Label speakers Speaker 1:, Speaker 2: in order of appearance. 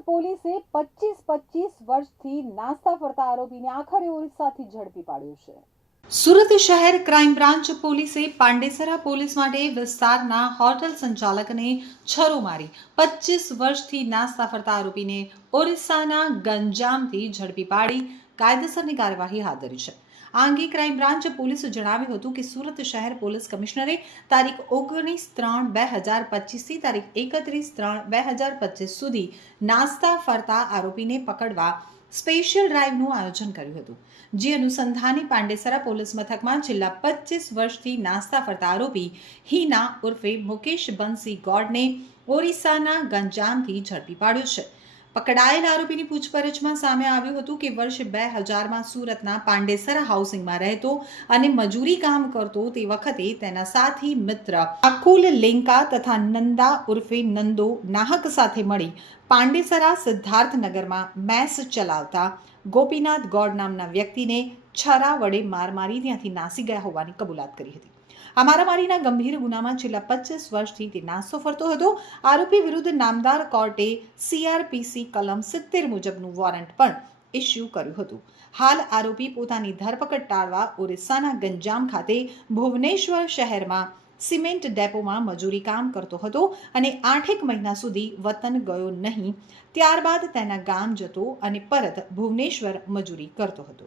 Speaker 1: પોલીસે પચીસ પચીસ વર્ષથી નાસ્તા ફરતા આરોપીને આખરે ઓરિસ્સાથી ઝડપી પાડ્યો છે.
Speaker 2: સુરત શહેર ક્રાઇમ બ્રાન્ચ પોલીસે પાંડેસરા પોલીસ માટે વિસ્તારના હોટલ સંચાલકને છરો મારી પચીસ વર્ષથી નાસ્તા ફરતા આરોપીને ઓરિસ્સાના ગંજામથી ઝડપી પાડી કાયદેસરની કાર્યવાહી હાથ ધરી છે. આ અંગે ક્રાઇમ બ્રાન્ચ પોલીસે જણાવ્યું હતું કે સુરત શહેર પોલીસ કમિશનરે તારીખ ઓગણીસ ત્રણ બે હજાર પચીસથી તારીખ એકત્રીસ ત્રણ બે હજાર પચીસ સુધી નાસ્તા ફરતા આરોપીને પકડવા સ્પેશિયલ ડ્રાઇવનું આયોજન કર્યું હતું, જે અનુસંધાને પાંડેસરા પોલીસ મથકમાં છેલ્લા પચીસ વર્ષથી નાસ્તા ફરતા આરોપી હિના ઉર્ફે મુકેશ બંસી ગોડને ઓરિસ્સાના ગંજામથી ઝડપી પાડ્યો છે. પકડાયેલ આરોપીની પૂછપરછમાં સામે આવ્યું હતું કે વર્ષ બે હજારમાં સુરતના પાંડેસરા હાઉસિંગમાં રહેતો અને મજૂરી કામ કરતો તે વખતે તેના સાથી મિત્ર અકુલ લેંકા તથા નંદા ઉર્ફે નંદો નાહક સાથે મળી પાંડેસરા સિદ્ધાર્થનગરમાં મેસ ચલાવતા ગોપીનાથ ગોડ નામના વ્યક્તિને છરા વડે માર મારી ત્યાંથી નાસી ગયા હોવાની કબૂલાત કરી હતી. આ મારામારીના ગંભીર ગુનામાં છેલ્લા પચીસ વર્ષથી તે નાસ્તો ફરતો હતો. આરોપી વિરુદ્ધ નામદાર કોર્ટે સીઆરપીસી કલમ સિત્તેર મુજબનું વોરંટ પણ ઇસ્યુ કર્યું હતું. હાલ આરોપી પોતાની ધરપકડ ટાળવા ઓરિસ્સાના ગંજામ ખાતે ભુવનેશ્વર શહેરમાં સિમેન્ટ ડેપોમાં મજૂરી કામ કરતો હતો અને આઠેક મહિના સુધી વતન ગયો નહીં. ત્યારબાદ તેના ગામ જતો અને પરત ભુવનેશ્વર મજૂરી કરતો હતો.